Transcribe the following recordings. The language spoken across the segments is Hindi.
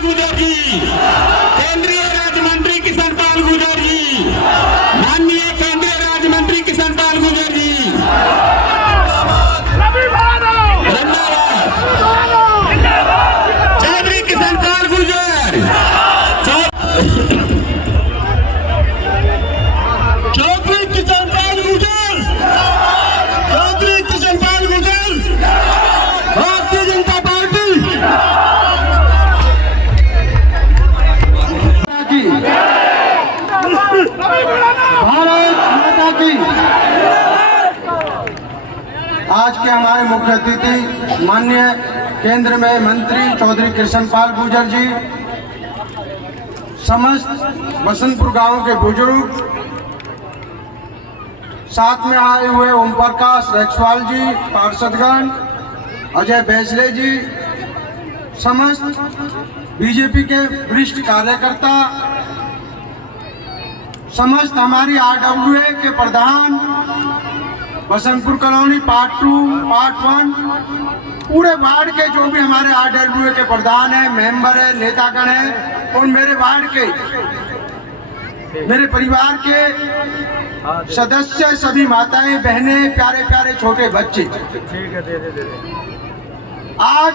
गुर्जर जी, केंद्रीय राज्य मंत्री किशन पाल गुर्जर जी, माननीय केंद्रीय राज्य मंत्री किशन पाल गुर्जर जी, चौधरी किशन पाल गुर्जर, चौधरी किशन पाल गुर्जर, चौधरी किशन पाल गुर्जर, भारतीय जनता पार्टी। भारत माता की। आज के हमारे मुख्य अतिथि माननीय केंद्र में मंत्री चौधरी कृष्ण पाल गुर्जर जी, समस्त बसंतपुर गांव के बुजुर्ग, साथ में आए हुए ओम प्रकाश रैक्सवाल जी, पार्षदगण, अजय बैसले जी, समस्त बीजेपी के वरिष्ठ कार्यकर्ता, समस्त हमारी आरडब्ल्यूए के प्रधान, बसंतपुर कॉलोनी पार्ट 2, पार्ट 1, पूरे वार्ड के जो भी हमारे आरडब्ल्यूए के प्रधान हैं, मेंबर हैं, नेतागण हैं, और मेरे वार्ड के, मेरे परिवार के सदस्य, सभी माताएं, बहनें, प्यारे प्यारे छोटे बच्चे। आज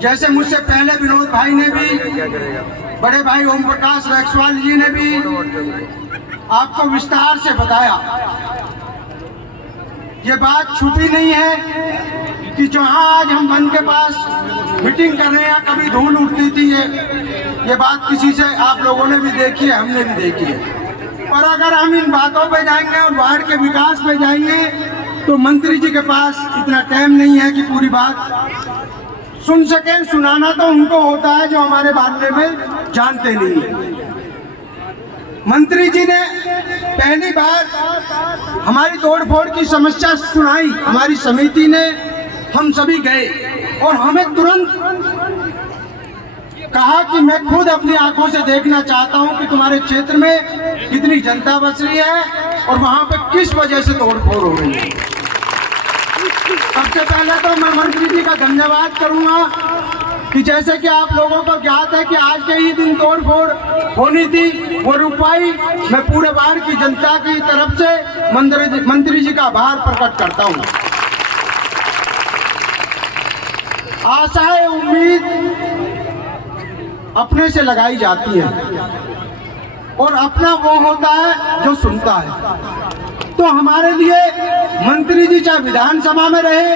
जैसे मुझसे पहले विनोद भाई ने भी, बड़े भाई ओम प्रकाश रैक्सवाल जी ने भी आपको विस्तार से बताया, ये बात छुपी नहीं है कि जहां आज हम वन के पास मीटिंग कर रहे हैं, कभी धूल उठती थी, ये बात किसी से आप लोगों ने भी देखी है, हमने भी देखी है। पर अगर हम इन बातों पे जाएंगे और वार्ड के विकास पे जाएंगे तो मंत्री जी के पास इतना टाइम नहीं है कि पूरी बात सुन सके। सुनाना तो उनको होता है जो हमारे बारे में जानते नहीं है। मंत्री जी ने पहली बार हमारी तोड़फोड़ की समस्या सुनाई, हमारी समिति ने, हम सभी गए और हमें तुरंत कहा कि मैं खुद अपनी आंखों से देखना चाहता हूं कि तुम्हारे क्षेत्र में कितनी जनता बस रही है और वहां पे किस वजह से तोड़फोड़ हो रही है। सबसे पहले तो मैं मंत्री जी का धन्यवाद करूंगा कि जैसे कि आप लोगों को ज्ञात है कि आज के ही दिन तोड़फोड़ होनी थी, वो रुकवाई। मैं पूरे वार्ड की जनता की तरफ से मंत्री जी का आभार प्रकट करता हूं। आशाएं, उम्मीद अपने से लगाई जाती है और अपना वो होता है जो सुनता है। तो हमारे लिए मंत्री जी चाहे विधानसभा में रहे,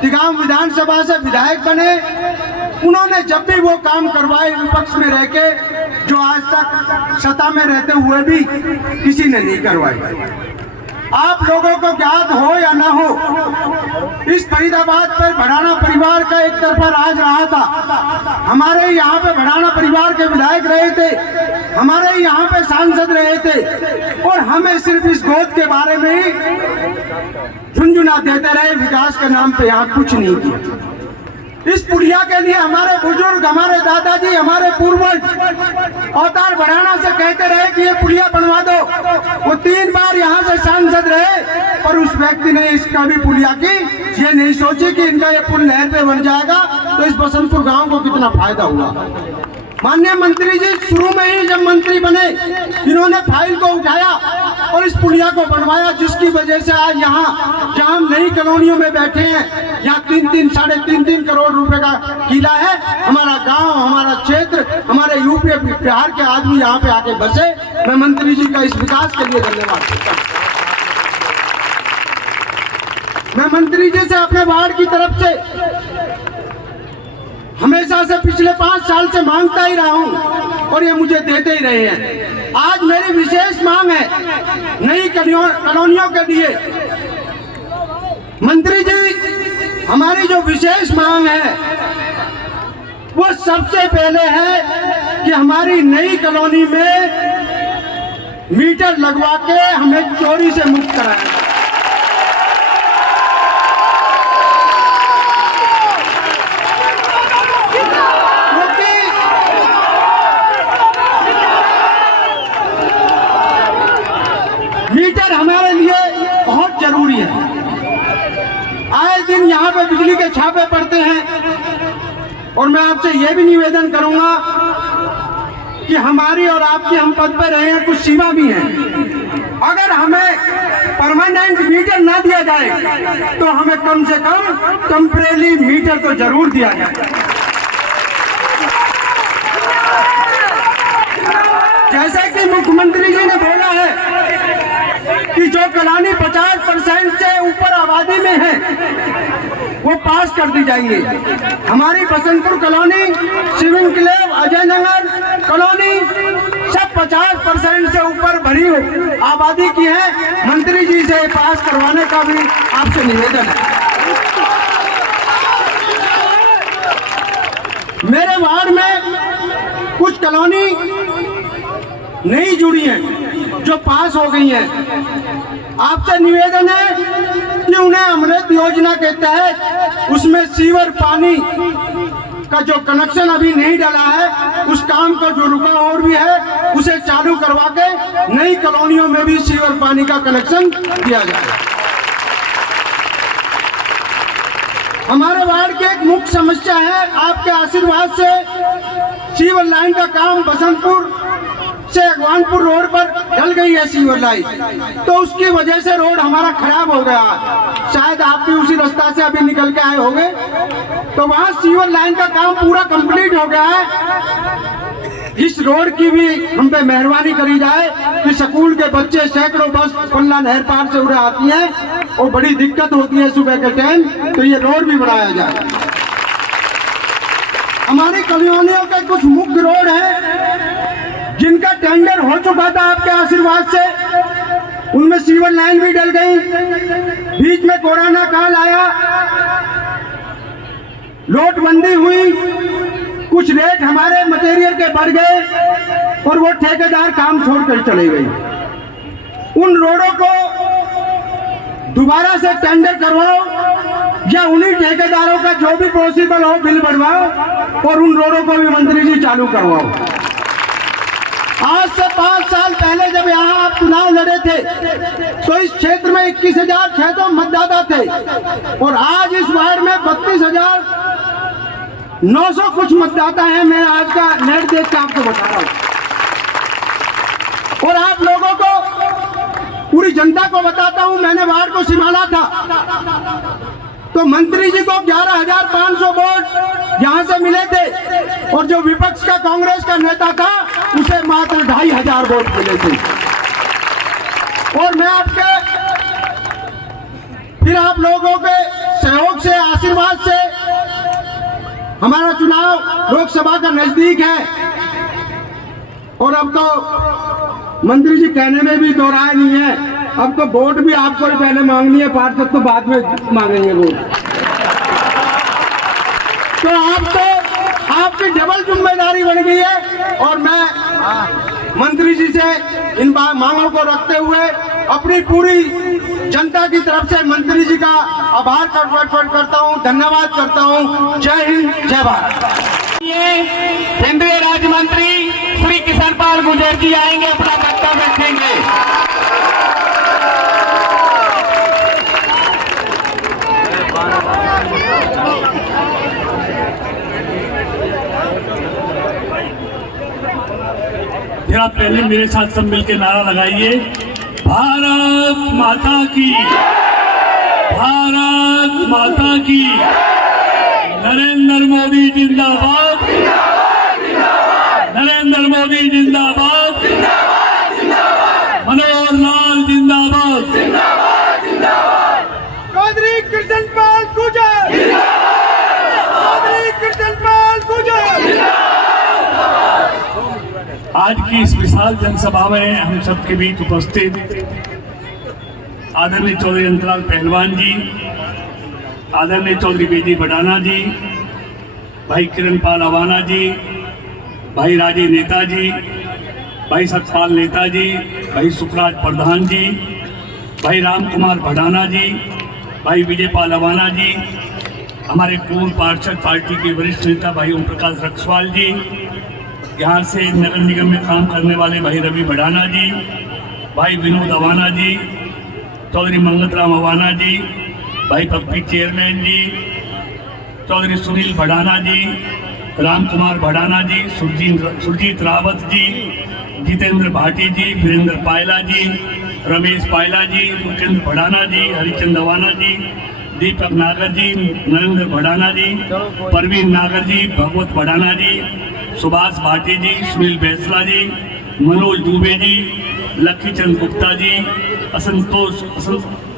तिगांव विधानसभा से विधायक बने, उन्होंने जब भी वो काम करवाए विपक्ष में रह के, जो आज तक सत्ता में रहते हुए भी किसी ने नहीं करवाई। आप लोगों को ज्ञात हो या ना हो, इस फरीदाबाद पर भड़ाना परिवार का एक तरफा राज रहा था। हमारे यहाँ पे भड़ाना परिवार के विधायक रहे थे, हमारे यहाँ पे सांसद रहे थे, और हमें सिर्फ इस गोद के बारे में ही झुनझुना देते रहे, विकास के नाम पे यहाँ कुछ नहीं किया। इस पुलिया के लिए हमारे बुजुर्ग, हमारे दादाजी, हमारे पूर्वज अवतार बढ़ाना से कहते रहे कि ये पुलिया बनवा दो। वो 3 बार यहाँ से सांसद रहे, पर उस व्यक्ति ने इसका भी पुलिया की ये नहीं सोची कि इनका ये पुल नहर पे बन जाएगा तो इस बसंतपुर गांव को कितना फायदा हुआ। माननीय मंत्री जी शुरू में ही जब मंत्री बने, इन्होंने फाइल को उठाया और इस पुलिया को बनवाया, जिसकी वजह से आज यहाँ जहाँ हम नई कॉलोनियों में बैठे हैं, यहाँ 3-3, 3.5 करोड़ रुपए का किला है। हमारा गांव, हमारा क्षेत्र, हमारे यूपी बिहार के आदमी यहाँ पे आके बसे। मैं मंत्री जी का इस विकास के लिए धन्यवाद करता हूँ। मैं मंत्री जी से अपने वार्ड की तरफ से हमेशा से पिछले 5 साल से मांगता ही रहा हूं और ये मुझे देते ही रहे हैं। आज मेरी विशेष मांग है नई कॉलोनियों के लिए। मंत्री जी, हमारी जो विशेष मांग है वो सबसे पहले है कि हमारी नई कॉलोनी में मीटर लगवा के हमें चोरी से मुक्त कराया। मीटर हमारे लिए बहुत जरूरी है। आए दिन यहाँ पे बिजली के छापे पड़ते हैं और मैं आपसे यह भी निवेदन करूंगा कि हमारी और आपकी, हम पद पर रहे हैं, कुछ सीमा भी है। अगर हमें परमानेंट मीटर ना दिया जाए तो हमें कम से कम टेम्परेरी मीटर तो जरूर दिया जाए। जैसे कि मुख्यमंत्री जी ने बोला है कि जो कॉलोनी 50% से ऊपर आबादी में है वो पास कर दी जाएंगे। हमारी Basantpur colony, civil क्लेव, Ajay Nagar colony सब 50% से ऊपर भरी आबादी की है। मंत्री जी से पास करवाने का भी आपसे निवेदन है। मेरे वार्ड में कुछ कॉलोनी नहीं जुड़ी हैं जो पास हो गई हैं। आपसे निवेदन है कि उन्हें अमृत योजना के तहत उसमें सीवर पानी का जो कनेक्शन अभी नहीं डाला है, उस काम का जो रुका और भी है उसे चालू करवा के नई कॉलोनियों में भी सीवर पानी का कनेक्शन दिया जाए। हमारे वार्ड की एक मुख्य समस्या है, आपके आशीर्वाद से सीवर लाइन का काम बसंतपुर से अगवानपुर रोड पर डल गई है सीवर लाइन, तो उसकी वजह से रोड हमारा खराब हो गया। शायद आप भी उसी रास्ता से अभी निकल के आए होंगे, तो वहाँ सीवर लाइन का काम पूरा कंप्लीट हो गया है। इस रोड की भी हम पे मेहरबानी करी जाए कि स्कूल के बच्चे सैकड़ों बस पल्ला नहर पार से उड़े आती हैं और बड़ी दिक्कत होती है सुबह के टाइम, तो ये रोड भी बनाया जाए। हमारी कॉलोनियों के कुछ मुख्य रोड है जिनका टेंडर हो चुका था आपके आशीर्वाद से, उनमें सीवर लाइन भी डल गई। बीच में कोरोना काल आया, नोटबंदी हुई, कुछ रेट हमारे मटेरियल के बढ़ गए और वो ठेकेदार काम छोड़कर चले गए। उन रोडों को दोबारा से टेंडर करवाओ या उन्हीं ठेकेदारों का जो भी पॉसिबल हो बिल बढ़वाओ और उन रोडों को भी मंत्री जी चालू करवाओ। आज से 5 साल पहले जब यहाँ आप चुनाव लड़े थे तो इस क्षेत्र में 21,600 मतदाता थे और आज इस वार्ड में 32,900 कुछ मतदाता हैं। मैं आज का नेट देख के आपको बता रहा हूँ और आप लोगों को, पूरी जनता को बताता हूँ, मैंने वार्ड को संभाला था तो मंत्री जी को 11,500 वोट यहाँ से मिले थे और जो विपक्ष का कांग्रेस का नेता था उसे मात्र 2,500 वोट मिले थे। और मैं आपके फिर आप लोगों के सहयोग से, आशीर्वाद से, हमारा चुनाव लोकसभा का नजदीक है और अब तो मंत्री जी कहने में भी दो राय नहीं है, अब तो वोट भी आपको ही पहले मांगनी है, पार्षद तो बाद में मांगेंगे वोट। तो आपकी डबल जिम्मेदारी बन गई है और मैं मंत्री जी से इन मांगों को रखते हुए अपनी पूरी जनता की तरफ से मंत्री जी का आभार करता हूं, धन्यवाद करता हूं। जय हिंद, जय भारत। केंद्रीय राज्य मंत्री श्री किशन पाल गुर्जर जी आएंगे, अपना वक्तव्य रखेंगे। फिर आप पहले मेरे साथ सब मिलकर नारा लगाइए, भारत माता की, भारत माता की, नरेंद्र मोदी जिंदाबाद, नरेंद्र मोदी जिंदाबाद, मनोहर लाल जिंदाबाद, चौधरी कृष्ण पाल गुर्जर, चौधरी कृष्ण पाल गुर्जर। आज की इस विशाल जनसभा में हम सबके बीच उपस्थित आदरणीय चौधरी अंतराल पहलवान जी, आदरणीय चौधरी बेदी बडाना जी, भाई किरण पाल अवाना जी, भाई राजे नेता जी, भाई सतपाल नेता जी, भाई सुखराज प्रधान जी, भाई राम कुमार भडाना जी, भाई विजय पाल अवाना जी, हमारे पूर्व पार्षद पार्टी के वरिष्ठ नेता भाई ओम प्रकाश रक्षवाल जी, यहाँ से नगर निगम में काम करने वाले भाई रवि बडाना जी, भाई विनोद अवाना जी, चौधरी मंगत राम अवाना जी, भाई पप्पी चेयरमैन जी, चौधरी सुनील बडाना जी, राम कुमार भड़ाना जी, सुरजीत रावत जी, जितेंद्र भाटी जी, वीरेंद्र पायला जी, रमेश पायला जी, मुकेंद्र भड़ाना जी, हरिचंद अवाना जी, दीपक नागर जी, नरेंद्र भड़ाना जी, परवीन नागर जी, भगवत भड़ाना जी, सुभाष भाटी जी, सुनील बैसला जी, मनोज दुबे जी, लक्कीचंद गुप्ता जी,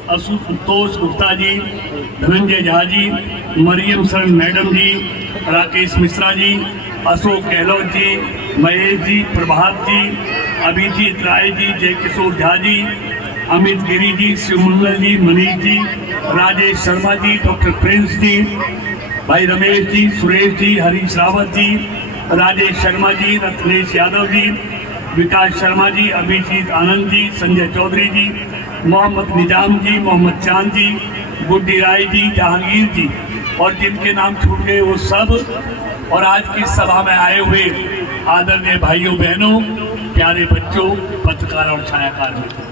असुतोष गुप्ता जी, धनंजय झा जी, मरियम शरण मैडम जी, राकेश मिश्रा जी, अशोक गहलोत जी, महेश जी, प्रभात जी, अभिजीत राय जी, जय किशोर झा जी, अमित गिरी जी, शिवमंगल जी, मनीष जी, राजेश शर्मा जी, डॉक्टर प्रिंस जी, भाई रमेश जी, सुरेश जी, हरीश रावत जी, राजेश शर्मा जी, रत्नेश यादव जी, विकास शर्मा जी, अभिजीत आनंद जी, संजय चौधरी जी, मोहम्मद निजाम जी, मोहम्मद चांद जी, गुड्डी राय जी, जहांगीर जी, और जिनके नाम छूट गए वो सब, और आज की सभा में आए हुए आदरणीय भाइयों बहनों, प्यारे बच्चों, पत्रकार और छायाकार मित्रों,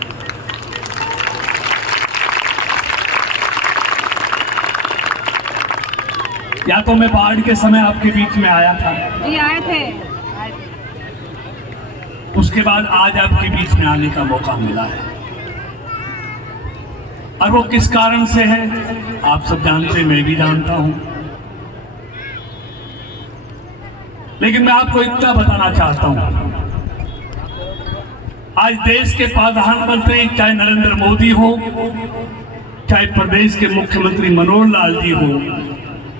या तो मैं बाढ़ के समय आपके बीच में आया था जी, आए थे, उसके बाद आज आपके बीच में आने का मौका मिला है, और वो किस कारण से है आप सब जानते, मैं भी जानता हूं, लेकिन मैं आपको इतना बताना चाहता हूं, आज देश के प्रधानमंत्री चाहे नरेंद्र मोदी हो, चाहे प्रदेश के मुख्यमंत्री मनोहर लाल जी हो,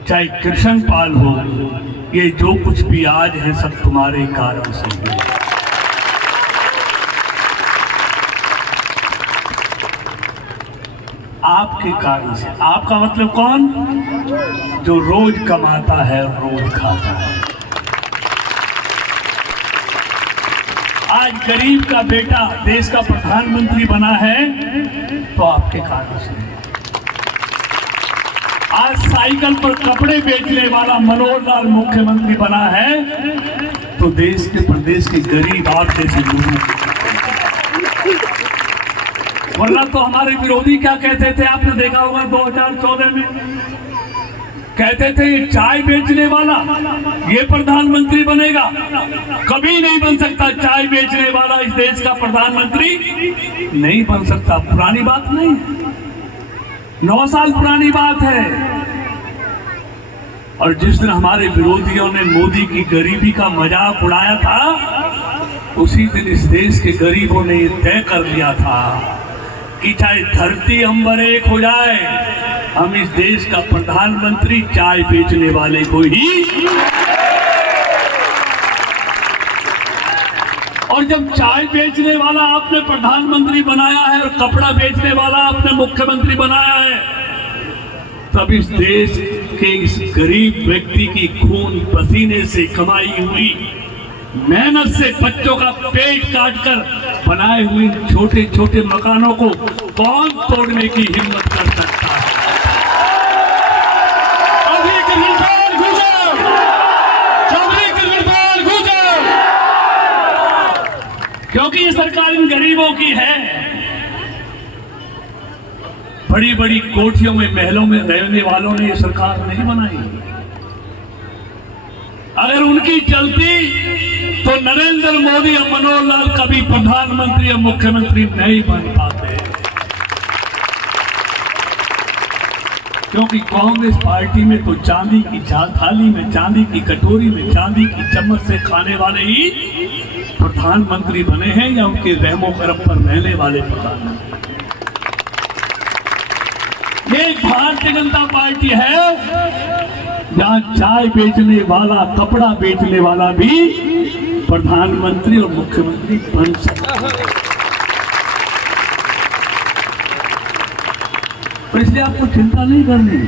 चाहे कृष्ण पाल हो, ये जो कुछ भी आज है सब तुम्हारे कारण से है। आपके कारण से। आपका मतलब कौन? जो रोज कमाता है, रोज खाता है। आज गरीब का बेटा देश का प्रधानमंत्री बना है तो आपके कारण से। आज साइकिल पर कपड़े बेचने वाला मनोहर लाल मुख्यमंत्री बना है तो देश के प्रदेश के गरीब आप जैसे लोग। वरना तो हमारे विरोधी क्या कहते थे, आपने देखा होगा 2014 में कहते थे ये चाय बेचने वाला ये प्रधानमंत्री बनेगा, कभी नहीं बन सकता। चाय बेचने वाला इस देश का प्रधानमंत्री नहीं बन सकता। पुरानी बात नहीं है, 9 साल पुरानी बात है। और जिस दिन हमारे विरोधियों ने मोदी की गरीबी का मजाक उड़ाया था, उसी दिन इस देश के गरीबों ने ये तय कर लिया था कि चाहे धरती अंबर एक हो जाए, हम इस देश का प्रधानमंत्री चाय बेचने वाले को ही। और जब चाय बेचने वाला आपने प्रधानमंत्री बनाया है और कपड़ा बेचने वाला आपने मुख्यमंत्री बनाया है, तब इस देश के इस गरीब व्यक्ति की खून पसीने से कमाई हुई मेहनत से बच्चों का पेट काटकर बनाए हुए छोटे छोटे मकानों को कौन तोड़ने की हिम्मत कर सकता है? क्योंकि ये सरकार इन गरीबों की है। बड़ी बड़ी कोठियों में महलों में रहने वालों ने ये सरकार नहीं बनाई। अगर उनकी चलती तो नरेंद्र मोदी और मनोहर लाल कभी प्रधानमंत्री और मुख्यमंत्री नहीं बन पाते, क्योंकि कांग्रेस पार्टी में तो चांदी की थाली में, चांदी की कटोरी में, चांदी की चम्मच से खाने वाले ही प्रधानमंत्री बने हैं, या उनके रहमो करम पर रहने वाले प्रधानमंत्री। ये भारतीय जनता पार्टी है जहां चाय बेचने वाला, कपड़ा बेचने वाला भी प्रधानमंत्री और मुख्यमंत्री बन सकता है। तो इसलिए आपको चिंता नहीं करनी।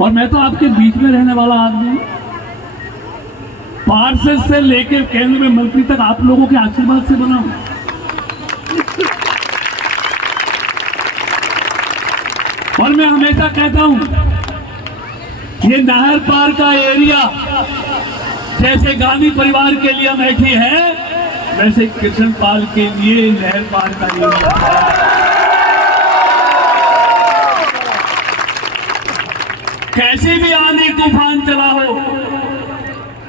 और मैं तो आपके बीच में रहने वाला आदमी हूं। पार्षद से लेकर केंद्र में मंत्री तक आप लोगों के आशीर्वाद से बना हूं। और मैं हमेशा कहता हूं, ये नहर पार का एरिया जैसे गांधी परिवार के लिए अमेठी है, वैसे कृष्ण पाल के लिए नहर पार का एरिया है। कैसी भी आंधी तूफान चला हो,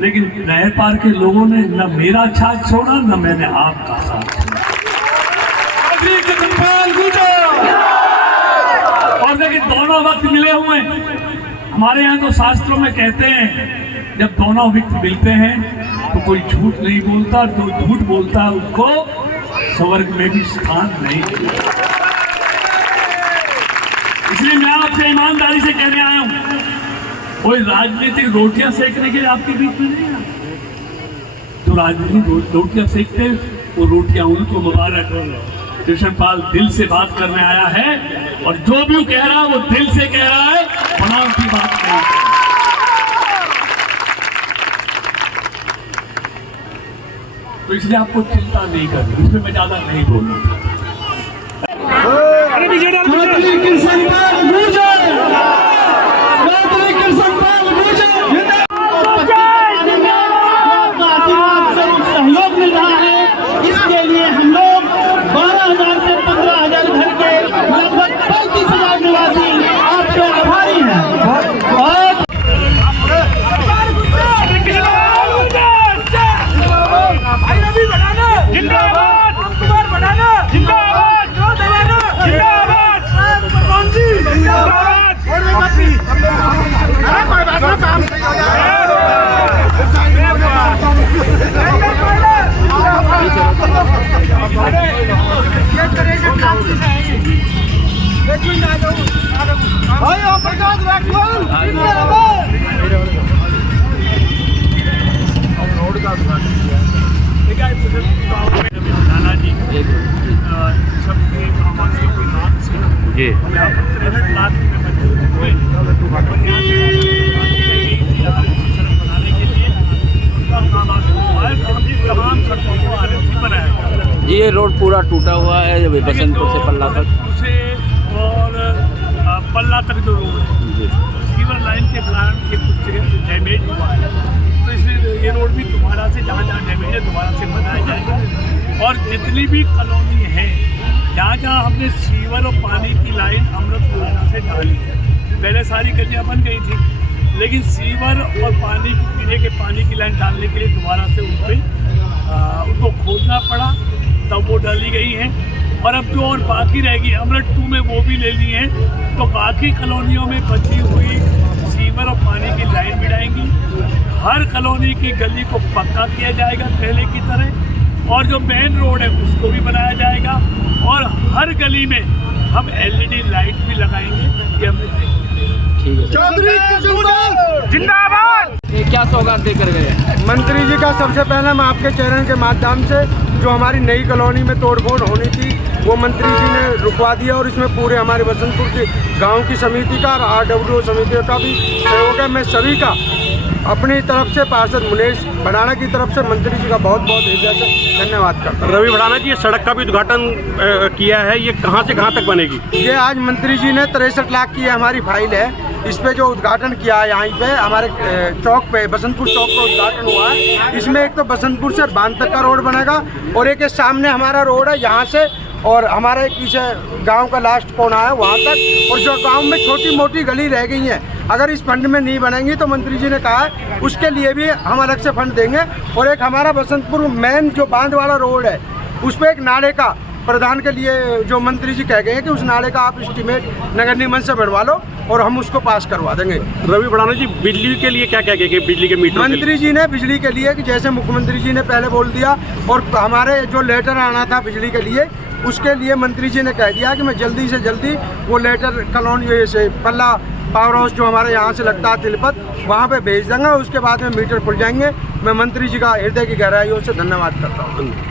लेकिन नहर पार के लोगों ने न मेरा साथ छोड़ा न मैंने आपका साथ छोड़ा। और लेकिन दोनों वक्त मिले हुए हमारे यहाँ तो शास्त्रों में कहते हैं जब दोनों वक्त मिलते हैं तो कोई झूठ नहीं बोलता, जो झूठ बोलता है उसको स्वर्ग में भी स्थान नहीं मिलता। इसलिए मैं आपसे ईमानदारी से कहने आया हूं, कोई राजनीतिक रोटियां सेकने के लिए आपके बीच में नहीं है। जो राजनीतिक रोटियां सेकते वो रोटियां उनको मुबारक। कृष्णपाल दिल से बात करने आया है और जो भी वो कह रहा है वो दिल से कह रहा है, बनावटी बात नहीं। तो इसलिए आपको चिंता नहीं करनी, इसमें मैं ज्यादा नहीं बोलूंगा। सहयोग मिल रहा है, इसके लिए हम लोग 12,000 से 15,000 घर के लगभग 35,000 निवासी आपके आभारी हैं। जी ये रोड पूरा टूटा हुआ है बसंतपुर से पल्ला तक, और पल्ला तक जो रोड है सीवर लाइन के कारण ये कुछ जगह डैमेज हुआ है, तो इसलिए ये रोड भी दोबारा से जहाँ जहाँ डैमेज है दोबारा से बनाया जाएगा। और जितनी भी कॉलोनी है जहाँ जहाँ हमने सीवर और पानी की लाइन अमृत योजना से डाली है, पहले सारी गलियाँ बन गई थी, लेकिन सीवर और पानी की पीने के पानी की लाइन डालने के लिए दोबारा से उनको खोदना पड़ा, तब वो डाली गई है। और अब जो और बाकी रहेगी अमृत 2 में वो भी ले ली है, तो बाकी कॉलोनियों में बची हुई सीवर और पानी की लाइन भी डालेंगी। हर कॉलोनी की गली को पक्का किया जाएगा पहले की तरह, और जो मेन रोड है उसको भी बनाया जाएगा, और हर गली में हम LED लाइट भी लगाएंगे। ये हमें ठीक है। चौधरी कृष्णपाल जिंदाबाद। ये क्या सौगात देकर गए? मंत्री जी का सबसे पहले मैं आपके चैनल के माध्यम से जो हमारी नई कॉलोनी में तोड़फोड़ होनी थी वो मंत्री जी ने रुकवा दिया, और इसमें पूरे हमारे बसंतपुर की गांव की समिति का और RWO समिति का भी सहयोग है। मैं सभी का अपनी तरफ से पार्षद मुनेश भड़ाना की तरफ से मंत्री जी का बहुत बहुत हृदय से धन्यवाद करता हूँ। रवि भड़ाना जी, ये सड़क का भी उद्घाटन किया है, ये कहाँ से कहाँ तक बनेगी? ये आज मंत्री जी ने 63 लाख की हमारी फाइल है, इस पे जो उद्घाटन किया है यहाँ पे हमारे चौक पे बसंतपुर चौक का उद्घाटन हुआ है। इसमें एक तो बसंतपुर से बांध तक का रोड बनेगा, और एक सामने हमारा रोड है यहाँ से और हमारे पीछे गांव का लास्ट कोना है वहाँ तक, और जो गांव में छोटी मोटी गली रह गई हैं अगर इस फंड में नहीं बनेंगी तो मंत्री जी ने कहा है उसके लिए भी हम अलग से फंड देंगे। और एक हमारा बसंतपुर मेन जो बांध वाला रोड है उस पर एक नाले का प्रधान के लिए जो मंत्री जी कह गए हैं कि उस नाले का आप एस्टीमेट नगर निगम से बढ़वा लो और हम उसको पास करवा देंगे। रवि भड़ाना जी, बिजली के लिए क्या क्या कहेंगे? बिजली के मीटर मंत्री जी ने बिजली के लिए कि जैसे मुख्यमंत्री जी ने पहले बोल दिया, और हमारे जो लेटर आना था बिजली के लिए उसके लिए मंत्री जी ने कह दिया कि मैं जल्दी से जल्दी वो लेटर कॉलोनी से पल्ला पावर हाउस जो हमारे यहाँ से लगता है तिलपत वहाँ पे भेज देंगे, उसके बाद में मीटर खुल जाएंगे। मैं मंत्री जी का हृदय की गहराइयों से धन्यवाद करता हूँ।